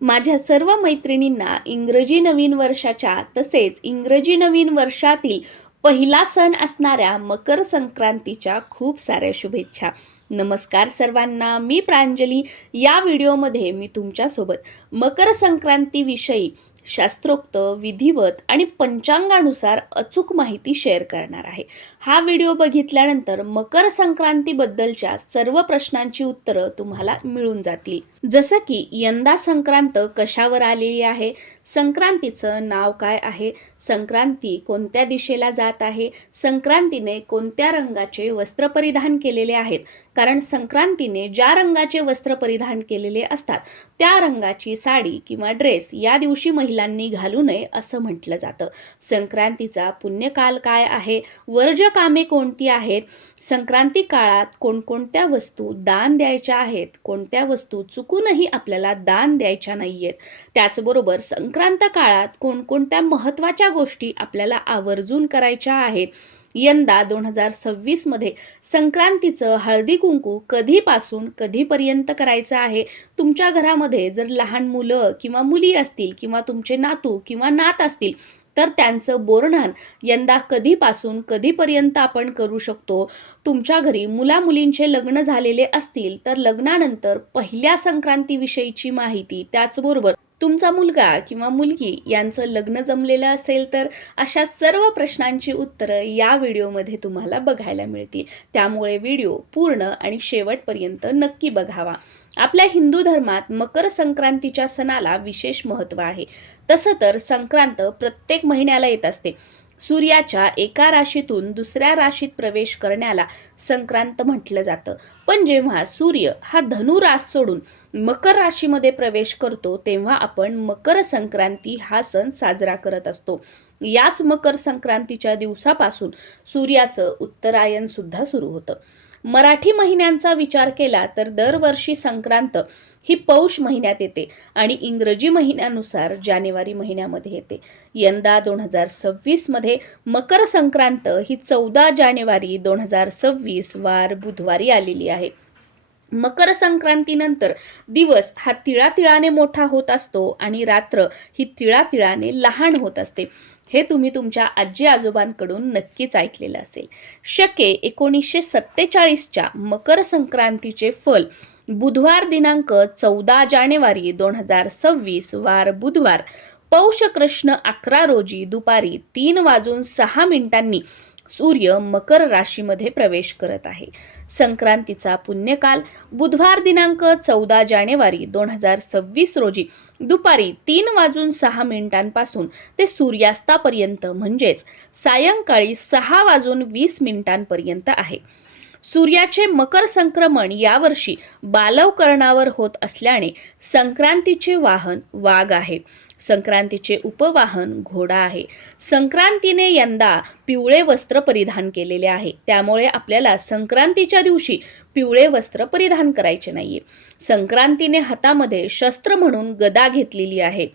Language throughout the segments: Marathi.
माझ्या सर्व मैत्रिणींना इंग्रजी नवीन वर्षाच्या तसेच इंग्रजी नवीन वर्षातील पहिला सण असणाऱ्या मकर संक्रांतीच्या खूप साऱ्या शुभेच्छा. नमस्कार सर्वांना, मी प्रांजली. या व्हिडिओमध्ये मी तुमच्यासोबत मकर संक्रांतीविषयी शास्त्रोक्त, विधिवत आणि पंचांगानुसार अचूक माहिती शेअर करणार आहे. हा व्हिडिओ बघितल्यानंतर मकर संक्रांतीबद्दलच्या सर्व प्रश्नांची उत्तरं तुम्हाला मिळून जातील. जसं की यंदा संक्रांत कशावर आलेली आहे, संक्रांतीचं नाव काय आहे, संक्रांती कोणत्या दिशेला जात आहे, संक्रांतीने कोणत्या रंगाचे वस्त्र परिधान केलेले आहेत, कारण संक्रांतीने ज्या रंगाचे वस्त्र परिधान केलेले असतात त्या रंगाची साडी किंवा ड्रेस या दिवशी महिलांनी घालू नये असं म्हटलं जातं. संक्रांतीचा पुण्यकाल काय आहे, वर्ज्य कामे कोणती आहेत, संक्रांती काळात कोणकोणत्या वस्तू दान द्यायच्या आहेत, कोणत्या वस्तू चुकूनही आपल्याला दान द्यायच्या नाहीयेत, त्याचबरोबर संक्रांत काळात कोणकोणत्या महत्त्वाच्या गोष्टी आपल्याला आवर्जून करायच्या आहेत, यंदा 2026 मध्ये संक्रांतीचं हळदी कुंकू कधीपासून कधीपर्यंत करायचं आहे, तुमच्या घरामध्ये जर लहान मुलं किंवा मुली असतील किंवा तुमचे नातू किंवा नात असतील तर त्यांचं बोरन्हाण यंदा कधीपासून कधीपर्यंत आपण करू शकतो, तुमच्या घरी मुलामुलींचे लग्न झालेले असतील तर लग्नानंतर पहिल्या संक्रांतीविषयीची माहिती, त्याचबरोबर तुमचा मुलगा किंवा मुलगी यांचं लग्न जमलेलं असेल तर अशा सर्व प्रश्नांची उत्तरं या व्हिडिओमध्ये तुम्हाला बघायला मिळतील. त्यामुळे व्हिडिओ पूर्ण आणि शेवटपर्यंत नक्की बघावा. आपल्या हिंदू धर्मात मकर संक्रांतीच्या सणाला विशेष महत्त्व आहे. तसं तर संक्रांत प्रत्येक महिन्याला येत असते. सूर्याच्या एका राशीतून दुसऱ्या राशीत प्रवेश करण्याला संक्रांत म्हटलं जातं. पण जेव्हा सूर्य हा धनु रास सोडून मकर राशीमध्ये प्रवेश करतो तेव्हा आपण मकर संक्रांती हा सण साजरा करत असतो. याच मकर संक्रांतीच्या दिवसापासून सूर्याचं उत्तरायण सुद्धा सुरू होतं. मराठी महिन्यांचा विचार केला तर दरवर्षी संक्रांत ही पौष महिन्यात येते आणि इंग्रजी महिन्यानुसार जानेवारी महिन्यामध्ये येते. यंदा 2026 मध्ये मकर संक्रांत ही 14 जानेवारी 2026 वार बुधवारी आलेली आहे. मकर संक्रांतीनंतर दिवस हा तिळातिळाने मोठा होत असतो आणि रात्र ही तिळातिळाने लहान होत असते. हे तुम्ही तुमच्या आजी आजोबांकडून नक्कीच ऐकलेलं असेल. शके 1947च्या मकर संक्रांतीचे फल बुधवार दिनांक 14 जानेवारी 2026 वार बुधवार पौष कृष्ण 11 रोजी दुपारी 3:06 सूर्य मकर राशीमध्ये प्रवेश करत आहे. संक्रांतीचा पुण्यकाल बुधवार दिनांक 14 जानेवारी 2026 रोजी दुपारी 3:06 ते सूर्यास्तापर्यंत म्हणजेच सायंकाळी 6:20 आहे. सूर्याचे मकर संक्रमण यावर्षी बालवकरणावर होत असल्याने संक्रांतीचे वाहन वाघ आहे. संक्रांतीचे उपवाहन घोडा आहे. संक्रांतीने यंदा पिवळे वस्त्र परिधान केलेले आहे, त्यामुळे आपल्याला संक्रांतीच्या दिवशी पिवळे वस्त्र परिधान करायचे नाहीये. संक्रांतीने हातामध्ये शस्त्र म्हणून गदा घेतलेली आहे.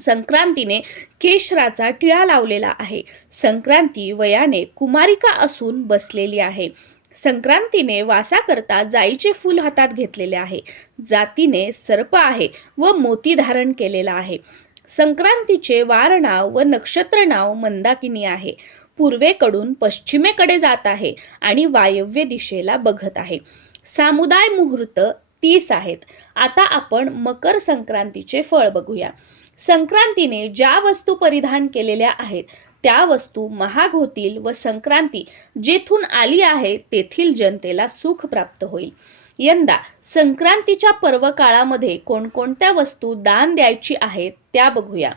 संक्रांतीने केशराचा टिळा लावलेला आहे. संक्रांती वयाने कुमारिका असून बसलेली आहे. संक्रांतीने वासाकरता जाईचे फूल हातात घेतलेले आहे. जातीने सर्प आहे व मोती धारण केलेला आहे. संक्रांतीचे वार नाव व नक्षत्र नाव मंदाकिनी आहे. पूर्वेकडून पश्चिमेकडे जात आहे आणि वायव्य दिशेला बघत आहे. सामुदाय मुहूर्त 30 आहेत. आता आपण मकर संक्रांतीचे फळ बघूया. संक्रांतीने ज्या वस्तू परिधान केलेल्या आहेत त्या वस्तू महाग होतील व संक्रांती जेथून आली आहे तेथील जनतेला सुख प्राप्त होईल. यंदा संक्रांतीच्या पर्व काळामध्ये कोणकोणत्या वस्तू दान द्यायची आहेत त्या बघूया.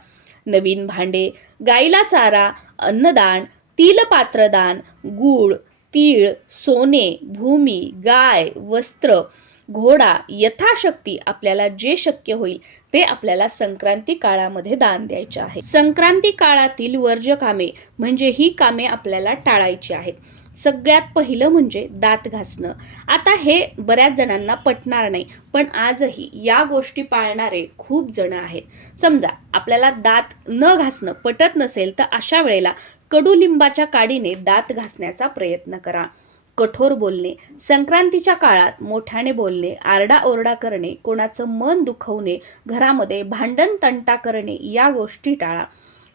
नवीन भांडे, गाईला चारा, अन्नदान, तिलपात्रदान, गूळ, तीळ, सोने, भूमी, गाय, वस्त्र, घोडा, यथाशक्ती आपल्याला जे शक्य होईल ते आपल्याला संक्रांती काळामध्ये दान द्यायचे आहे. संक्रांती काळातील वर्ज्य कामे म्हणजे ही कामे आपल्याला टाळायची आहेत. सगळ्यात पहिलं म्हणजे दात घासणं. आता हे बऱ्याच जणांना पटणार नाही, पण आजही या गोष्टी पाळणारे खूप जण आहेत. समजा आपल्याला दात न घासणं पटत नसेल तर अशा वेळेला कडुलिंबाच्या काडीने दात घासण्याचा प्रयत्न करा. कठोर बोलणे, संक्रांतीच्या काळात मोठ्याने बोलणे, आरडाओरडा करणे, कोणाचं मन दुखवणे, घरामध्ये भांडण तंटा करणे या गोष्टी टाळा.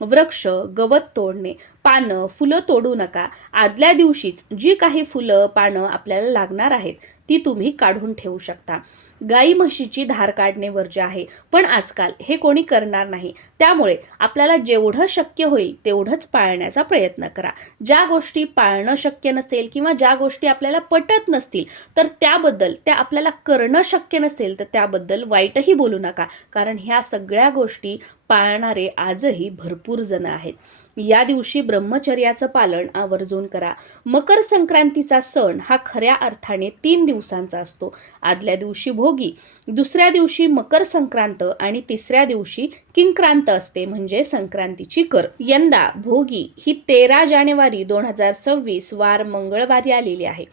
वृक्ष, गवत तोडणे, पानं, फुलं तोडू नका. आदल्या दिवशीच जी काही फुलं, पानं आपल्याला लागणार आहेत ती तुम्ही काढून ठेवू शकता. गाई म्हशीची धार काढणे वर्ज्य आहे, पण आजकाल हे कोणी करणार नाही. त्यामुळे आपल्याला जेवढं शक्य होईल तेवढंच पाळण्याचा प्रयत्न करा. ज्या गोष्टी पाळणं शक्य नसेल किंवा ज्या गोष्टी आपल्याला पटत नसतील तर त्या आपल्याला करणं शक्य नसेल तर त्याबद्दल वाईटही बोलू नका, कारण ह्या सगळ्या गोष्टी पाळणारे आजही भरपूर जण आहेत. या दिवशी ब्रह्मचर्याचं पालन आवर्जून करा. मकर संक्रांतीचा सण हा खऱ्या अर्थाने 3 दिवसांचा असतो. आदल्या दिवशी भोगी, दुसऱ्या दिवशी मकर संक्रांत आणि तिसऱ्या दिवशी किंक्रांत असते, म्हणजे संक्रांतीची कर. यंदा भोगी ही 13 जानेवारी 2026 वार मंगळवारी आलेली आहे.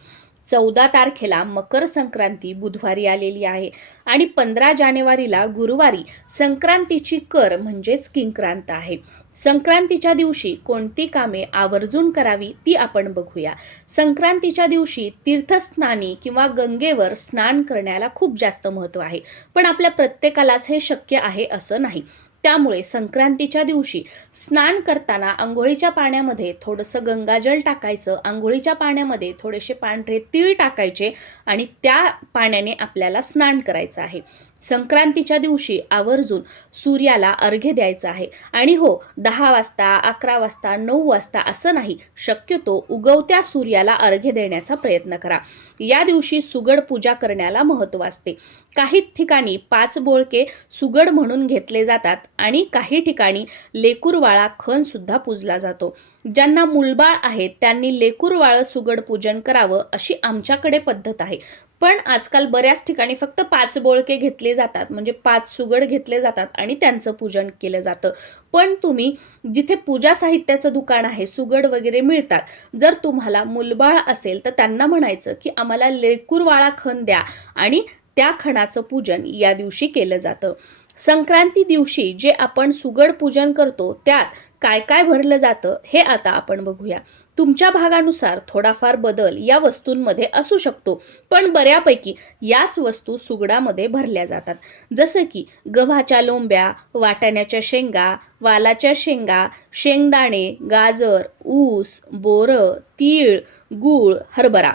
14 तारखेला मकर संक्रांती बुधवारी आलेली आहे आणि 15 जानेवारीला गुरुवारी संक्रांतीची कर म्हणजेच किंक्रांत आहे. संक्रांतीच्या दिवशी कोणती कामे आवर्जून करावी ती आपण बघूया. संक्रांतीच्या दिवशी तीर्थस्नानी किंवा गंगेवर स्नान करण्याला खूप जास्त महत्त्व आहे, पण आपल्या प्रत्येकालाच हे शक्य आहे असं नाही. त्यामुळे संक्रांतीच्या दिवशी स्नान करताना आंघोळीच्या पाण्यामध्ये थोडंसं गंगाजल टाकायचं, आंघोळीच्या पाण्यामध्ये थोडेसे पांढरे तीळ टाकायचे आणि त्या पाण्याने आपल्याला स्नान करायचं आहे. संक्रांतीच्या दिवशी आवर्जून सूर्याला अर्घ्य द्यायचं आहे. आणि हो, 10 वाजता, 11 वाजता, 9 वाजता असं नाही, शक्यतो उगवत्या सूर्याला अर्घ्य देण्याचा प्रयत्न करा. या दिवशी सुगड पूजा करण्याला महत्त्व असते. काही ठिकाणी 5 बोळके सुगड म्हणून घेतले जातात आणि काही ठिकाणी लेकूरवाळा खण सुद्धा पूजला जातो. ज्यांना मूलबाळ आहेत त्यांनी लेकूरवाळं सुगड पूजन करावं अशी आमच्याकडे पद्धत आहे. पण आजकाल बऱ्याच ठिकाणी फक्त 5 बोळके घेतले जातात, म्हणजे 5 सुगड घेतले जातात आणि त्यांचं पूजन केलं जातं. पण तुम्ही जिथे पूजा साहित्याचं दुकान आहे, सुगड वगैरे मिळतात, जर तुम्हाला मूलबाळ असेल तर त्यांना म्हणायचं की आम्हाला लेकूरवाळा खण द्या आणि त्या खणाचं पूजन या दिवशी केलं जातं. संक्रांती दिवशी जे आपण सुगड पूजन करतो त्यात काय काय भरलं जातं हे आता आपण बघूया. तुमच्या भागानुसार थोडाफार बदल या वस्तूंमध्ये असू शकतो, पण बऱ्यापैकी याच वस्तू सुगडामध्ये भरल्या जातात. जसं की गव्हाच्या लोंब्या, वाटाण्याच्या शेंगा, वालाच्या शेंगा, शेंगदाणे, गाजर, ऊस, बोरं, तीळ, गूळ, हरभरा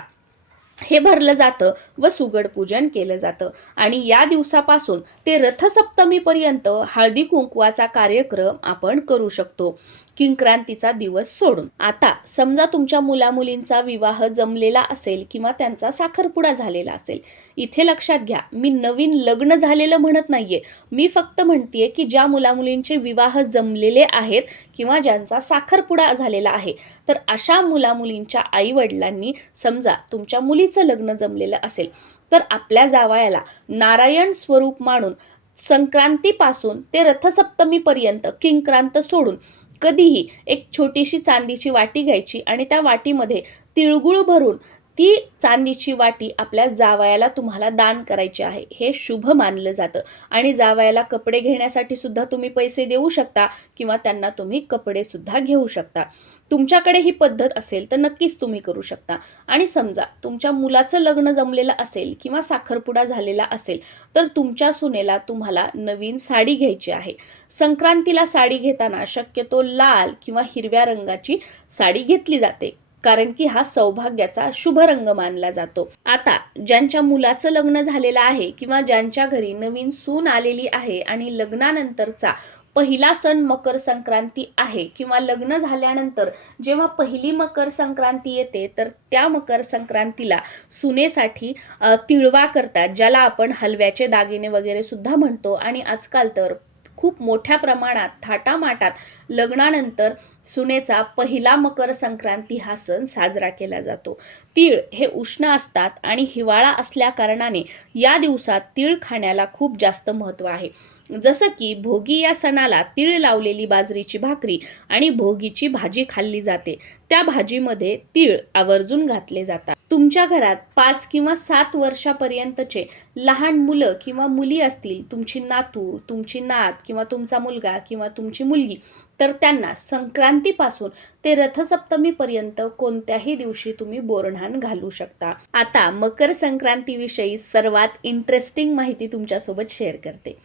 हे भरलं जातं व सुगड पूजन केलं जातं. आणि या दिवसापासून ते रथसप्तमीपर्यंत हळदी कुंकवाचा कार्यक्रम आपण करू शकतो, किंक्रांतीचा दिवस सोडून. आता समजा तुमच्या मुलामुलींचा विवाह जमलेला असेल किंवा त्यांचा साखरपुडा झालेला असेल. इथे लक्षात घ्या, मी नवीन लग्न झालेलं म्हणत नाहीये, मी फक्त म्हणतेय की ज्या मुलामुलींचे विवाह जमलेले आहेत किंवा ज्यांचा साखरपुडा झालेला आहे, तर अशा मुलामुलींच्या आईवडिलांनी समजा तुमच्या मुलीचं लग्न जमलेलं असेल तर आपल्या जावयाला नारायण स्वरूप मानून संक्रांतीपासून ते रथसप्तमीपर्यंत किंक्रांत सोडून कधीही एक छोटीशी चांदीची वाटी घ्यायची आणि त्या वाटीमध्ये तिळगुळ भरून ती चांदीची वाटी आपल्या जावयाला तुम्हाला दान करायची आहे. हे शुभ मानलं जातं. आणि जावयाला कपडे घेण्यासाठी सुद्धा तुम्ही पैसे देऊ शकता किंवा त्यांना तुम्ही कपडे सुद्धा घेऊ शकता. तुमच्याकडे ही पद्धत असेल तर नक्कीच तुम्ही करू शकता. आणि समजा तुमच्या मुलाचं लग्न जमलेलं असेल किंवा साखरपुडा झालेला असेल तर तुमच्या सुनेला तुम्हाला नवीन साडी घ्यायची आहे. संक्रांतीला साडी घेताना शक्यतो लाल किंवा हिरव्या रंगाची साडी घेतली जाते, कारण की हा सौभाग्याचा शुभ रंग मानला जातो. आता ज्यांच्या मुलाचं लग्न झालेलं आहे किंवा ज्यांच्या घरी नवीन सून आलेली आहे आणि लग्नानंतरचा पहिला सण मकर संक्रांती आहे किंवा लग्न झाल्यानंतर जेव्हा पहिली मकर संक्रांती येते तर त्या मकर संक्रांतीला सुनेसाठी तिळवा करतात, ज्याला आपण हलव्याचे दागिने वगैरे सुद्धा म्हणतो. आणि आजकाल तर खूप मोठ्या प्रमाणात थाटामाटात लग्नानंतर सुनेचा पहिला मकर संक्रांती हा सण साजरा केला जातो. तीळ हे उष्ण असतात आणि हिवाळा असल्या कारणाने या दिवसात तीळ खाण्याला खूप जास्त महत्त्व आहे. जसं की भोगी या सणाला तीळ लावलेली बाजरीची भाकरी आणि भोगीची भाजी खाल्ली जाते. त्या भाजीमध्ये तीळ आवर्जून घातले जातात. तुमच्या घरात 5 किंवा 7 वर्षापर्यंतचे लहान मुलं किंवा मुली असतील, तुमची नातू, तुमची नात किंवा तुमचा मुलगा किंवा तुमची मुलगी, तर त्यांना संक्रांतीपासून ते रथसप्तमीपर्यंत कोणत्याही दिवशी तुम्ही बोरन्हाण घालू शकता. आता मकर संक्रांतीविषयी सर्वात इंटरेस्टिंग माहिती तुमच्यासोबत शेअर करते.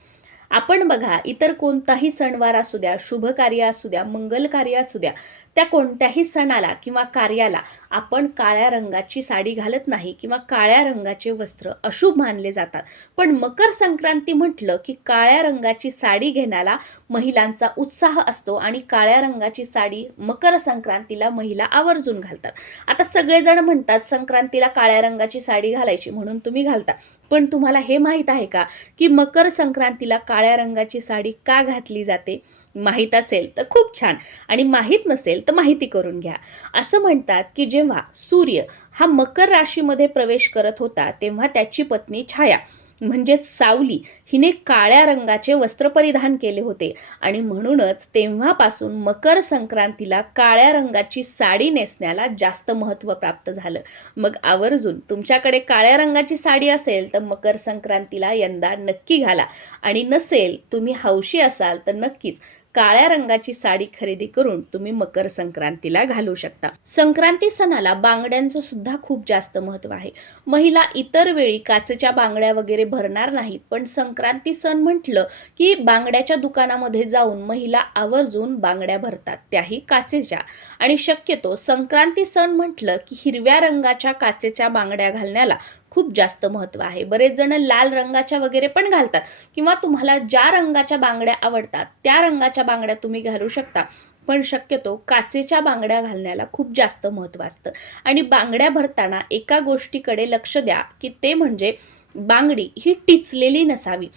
आपण बघा, इतर कोणताही सणवार असू द्या, शुभ कार्य असू द्या, मंगल कार्य असू द्या, त्या कोणत्याही सणाला किंवा कार्याला आपण काळ्या रंगाची साडी घालत नाही किंवा काळ्या रंगाचे वस्त्र अशुभ मानले जातात. पण मकर संक्रांती म्हटलं की काळ्या रंगाची साडी घेण्याला महिलांचा उत्साह असतो आणि काळ्या रंगाची साडी मकर संक्रांतीला महिला आवर्जून घालतात. आता सगळेजण म्हणतात संक्रांतीला काळ्या रंगाची साडी घालायची म्हणून तुम्ही घालता. पण तुम्हाला हे माहीत आहे का की मकर संक्रांतीला काळ्या रंगाची साडी का घातली जाते? माहीत असेल तर खूप छान, आणि माहीत नसेल तर माहिती करून घ्या. असं म्हणतात की जेव्हा सूर्य हा मकर राशीमध्ये प्रवेश करत होता तेव्हा त्याची पत्नी छाया म्हणजेच सावली हिने काळ्या रंगाचे वस्त्र परिधान केले होते आणि म्हणूनच तेव्हापासून मकर संक्रांतीला काळ्या रंगाची साडी नेसण्याला जास्त महत्त्व प्राप्त झालं. मग आवर्जून तुमच्याकडे काळ्या रंगाची साडी असेल तर मकर संक्रांतीला यंदा नक्की घाला, आणि नसेल, तुम्ही हौशी असाल तर नक्कीच काळ्या रंगाची साडी खरेदी करून तुम्ही मकर संक्रांतीला घालू शकता. संक्रांती सणाला बांगड्यांचं सुद्धा खूप जास्त महत्त्व आहे. महिला इतर वेळी काचेच्या बांगड्या वगैरे भरणार नाहीत, पण संक्रांती सण म्हटलं की बांगड्याच्या दुकानामध्ये जाऊन महिला आवर्जून बांगड्या भरतात, त्याही काचेच्या. आणि शक्यतो संक्रांती सण म्हटलं की हिरव्या रंगाच्या काचेच्या बांगड्या घालण्याला खूप जास्त महत्त्व आहे. बरेच जण लाल रंगाच्या वगैरे पण घालतात, किंवा तुम्हाला ज्या रंगाच्या बांगड्या आवडतात त्या रंगाच्या बांगड्या तुम्ही घालू शकता. पण शक्यतो काचेच्या बांगड्या घालण्याला खूप जास्त महत्त्व असतं. आणि बांगड्या भरताना एका गोष्टीकडे लक्ष द्या की ते म्हणजे बांगडी ही टिचलेली नसावी.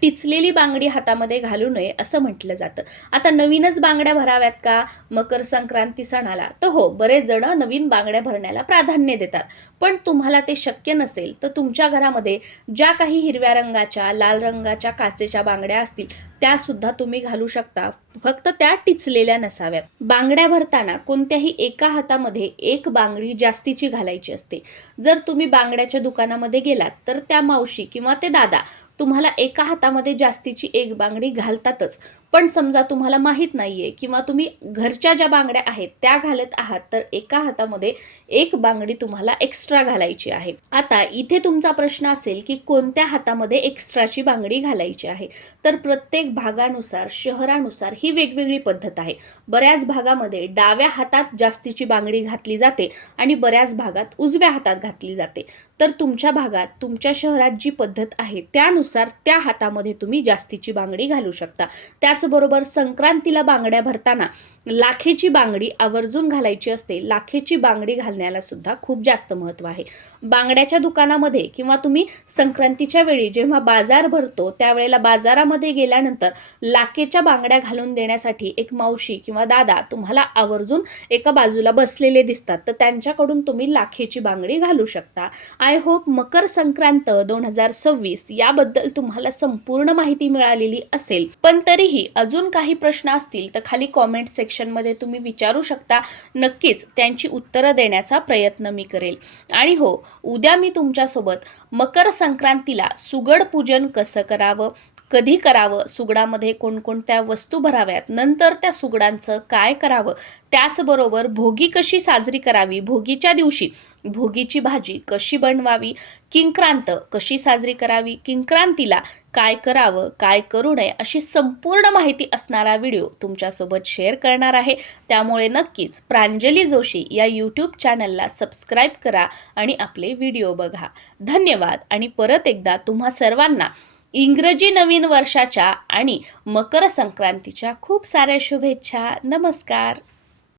टिचलेली बांगडी हातामध्ये घालू नये असं म्हटलं जातं. आता नवीनच बांगड्या भराव्यात का मकर संक्रांती सणाला? तर हो, बरेच जण नवीन बांगड्या भरण्याला प्राधान्य देतात. पण तुम्हाला ते शक्य नसेल तर तुमच्या घरामध्ये ज्या काही हिरव्या रंगाच्या, लाल रंगाच्या काचेच्या बांगड्या असतील त्या सुद्धा तुम्ही घालू शकता, फक्त त्या टिचलेल्या नसाव्यात. बांगड्या भरताना कोणत्याही एका हातामध्ये एक बांगडी जास्तीची घालायची असते. जर तुम्ही बांगड्याच्या दुकानामध्ये गेलात तर त्या मावशी किंवा ते दादा तुम्हाला एका हातामध्ये जास्तीची एक बांगडी घालतातच. पण समजा तुम्हाला माहीत नाहीये किंवा तुम्ही घरच्या ज्या बांगड्या आहेत त्या घालत आहात, तर एका हातामध्ये एक बांगडी तुम्हाला एक्स्ट्रा घालायची आहे. आता इथे तुमचा प्रश्न असेल की कोणत्या हातामध्ये एक्स्ट्राची बांगडी घालायची आहे? तर प्रत्येक भागानुसार, शहरानुसार ही वेगवेगळी पद्धत आहे. बऱ्याच भागामध्ये डाव्या हातात जास्तीची बांगडी घातली जाते आणि बऱ्याच भागात उजव्या हातात घातली जाते. तर तुमच्या भागात, तुमच्या शहरात जी पद्धत आहे त्यानुसार त्या हातामध्ये तुम्ही जास्तीची बांगडी घालू शकता. त्याचबरोबर संक्रांतीला बांगड्या भरताना लाखेची बांगडी आवर्जून घालायची असते. लाखेची बांगडी घालण्याला सुद्धा खूप जास्त महत्त्व आहे. बांगड्याच्या दुकानामध्ये किंवा तुम्ही संक्रांतीच्या वेळी जेव्हा बाजार भरतो त्यावेळेला बाजारामध्ये गेल्यानंतर लाखेच्या बांगड्या घालून देण्यासाठी एक मावशी किंवा दादा तुम्हाला आवर्जून एका बाजूला बसलेले दिसतात, तर त्यांच्याकडून तुम्ही लाखेची बांगडी घालू शकता. आय होप मकर संक्रांत 2026 याबद्दल तुम्हाला संपूर्ण माहिती मिळालेली असेल. पण तरीही अजून काही प्रश्न असतील तर खाली कॉमेंट सेक्शनमध्ये तुम्ही विचारू शकता. नक्कीच त्यांची उत्तरं देण्याचा प्रयत्न मी करेल. आणि हो, उद्या मी तुमच्यासोबत मकर संक्रांतीला सुगड पूजन कसं करावं, कधी करावं, सुगडामध्ये कोणकोणत्या वस्तू भराव्यात, नंतर त्या सुगडांचं काय करावं, त्याचबरोबर भोगी कशी साजरी करावी, भोगीच्या दिवशी भोगीची भाजी कशी बनवावी, किंक्रांत कशी साजरी करावी, किंक्रांतीला काय करावं, काय करू नये, अशी संपूर्ण माहिती असणारा व्हिडिओ तुमच्यासोबत शेअर करणार आहे. त्यामुळे नक्कीच प्रांजली जोशी या यूट्यूब चॅनलला सबस्क्राईब करा आणि आपले व्हिडिओ बघा. धन्यवाद. आणि परत एकदा तुम्हा सर्वांना इंग्रजी नवीन वर्षाच्या आणि मकर संक्रांतीच्या खूप साऱ्या शुभेच्छा. नमस्कार.